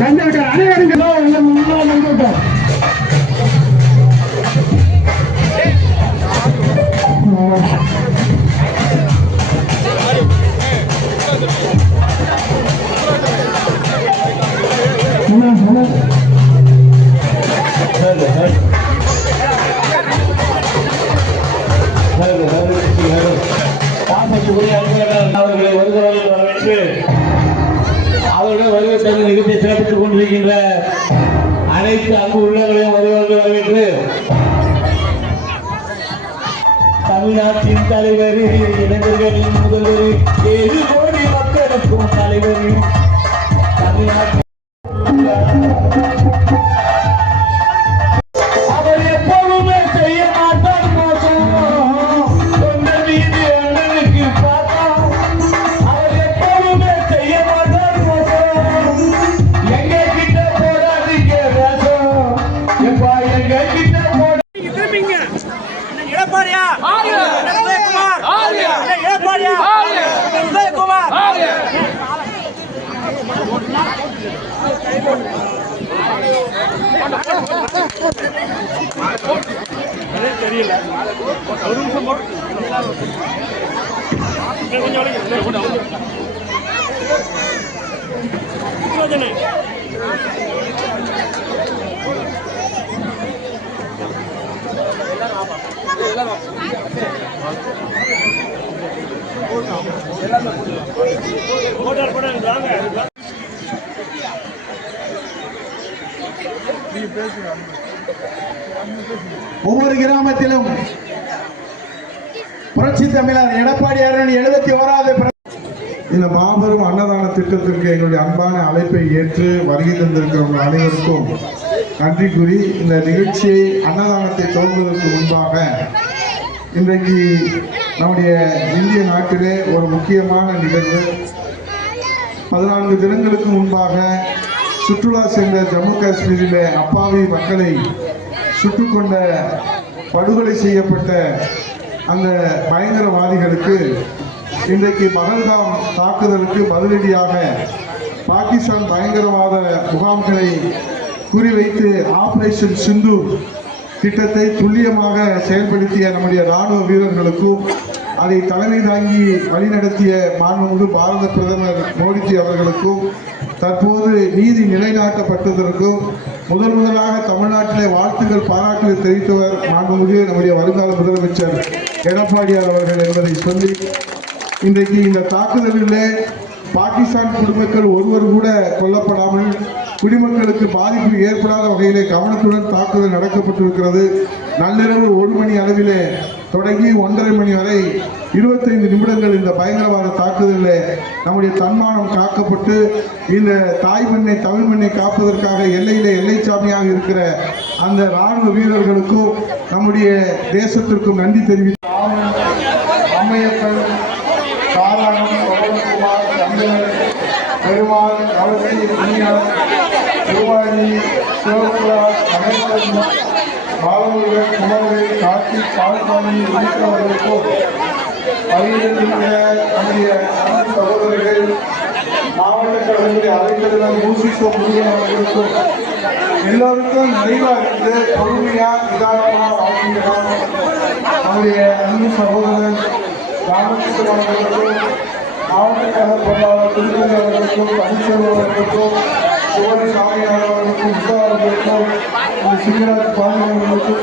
தந்திருக்கிறார் வருகை தந்து நிகழ்ச்சி சிறப்பித்துக் கொண்டிருக்கின்ற அனைத்து அங்கு உள்ளவர்களையும் வருகிறவர்கள் வரவேற்று. தமிழ்நாட்டின் தலைவர் இளைஞர்களின் முதல்வர் ஏழு கோடி மக்களுக்கும் தலைவர். தமிழ்நாட்டின் எடப்பாடியா உதயகுமார் எடப்பாடியா உதயகுமார் தெரியல ஒரு நிமிஷம் கொஞ்சம் ஒவ்வொரு கிராமத்திலும் புரட்சி தமிழர் எடப்பாடியாரின் எழுபத்தி ஓராவது இந்த மாபெரும் அன்னதான திட்டத்திற்கு எங்களுடைய அன்பான அழைப்பை ஏற்று வருகை தந்திருக்கிறவங்க அனைவருக்கும் நன்றி கூறி இந்த நிகழ்ச்சியை அன்னதானத்தை தொடங்குவதற்கு முன்பாக இன்றைக்கு நம்முடைய இந்திய நாட்டிலே ஒரு முக்கியமான நிகழ்வு. பதினான்கு தினங்களுக்கு முன்பாக சுற்றுலா சென்ற ஜம்மு காஷ்மீரிலே அப்பாவி மக்களை சுட்டுக்கொண்ட படுகொலை செய்யப்பட்ட அந்த பயங்கரவாதிகளுக்கு இன்றைக்கு பகல்காம் தாக்குதலுக்கு பதிலடியாக பாகிஸ்தான் பயங்கரவாத முகாம்களை குறிவைத்து ஆபரேஷன் சிந்து திட்டத்தை துல்லியமாக செயல்படுத்திய நம்முடைய ராணுவ வீரர்களுக்கும் அதை தலைமை தாங்கி வழிநடத்திய மாண்புமிகு பாரத பிரதமர் மோடிஜி அவர்களுக்கும் தற்போது நீதி நிலைநாட்டப்பட்டதற்கும் முதல் முதலாக தமிழ்நாட்டிலே வாழ்த்துக்கள் பாராட்டுகள் தெரிவித்தவர் மாண்புமிகு நம்முடைய வருங்கால முதலமைச்சர் எடப்பாடியார் அவர்கள் என்பதை சொல்லி இன்றைக்கு இந்த தாக்குதலிலே பாகிஸ்தான் குடிமக்கள் ஒருவர் கூட கொல்லப்படாமல் குடிமக்களுக்கு பாதிப்பு ஏற்படாத வகையிலே கவனத்துடன் தாக்குதல் நடக்கப்பட்டிருக்கிறது. நள்ளிரவு ஒரு மணி அளவிலே தொடங்கி ஒன்றரை மணி வரை இருபத்தைந்து நிமிடங்கள் இந்த பயங்கரவாத தாக்குதலில் நம்முடைய தன்மானம் காக்கப்பட்டு இந்த தாய் மண்ணை தமிழ் மண்ணை காப்பதற்காக எல்லையிலே எல்லைச்சாமியாக இருக்கிற அந்த ராணுவ வீரர்களுக்கும் நம்முடைய தேசத்திற்கும் நன்றி தெரிவித்து அம்மையப்பன் சாரணம் பவன்குமார் சந்திரன் பெருமாள் கவசி முனியார் திருவாணி சிவகுமார் பாலமுருகன் கார்த்திக் பால்சாமி உள்ளிட்டவர்களுக்கும் வருகின்ற நம்முடைய அன்பு சகோதரர்கள் மாவட்ட கழகங்களை அழைத்ததுடன் மூசிசோ முருகன் அவர்களுக்கும் எல்லோருக்கும் நிறைவா இருந்து பொறுமையா நிதானமாக வாழ்கின்றோம் நம்முடைய அன்பு சகோதரன் ராமகிருஷ்ணன் அவர்களுக்கும் மாவட்ட கழக பொருளாளர் திருப்பதி அவர்களுக்கும் பனிச்செல்வம் அவர்களுக்கும் சுவரி சாமியார் அவர்களுக்கும் உஷா அவர்களுக்கும் சிங்கராஜ் பாண்டி அவர்களுக்கும்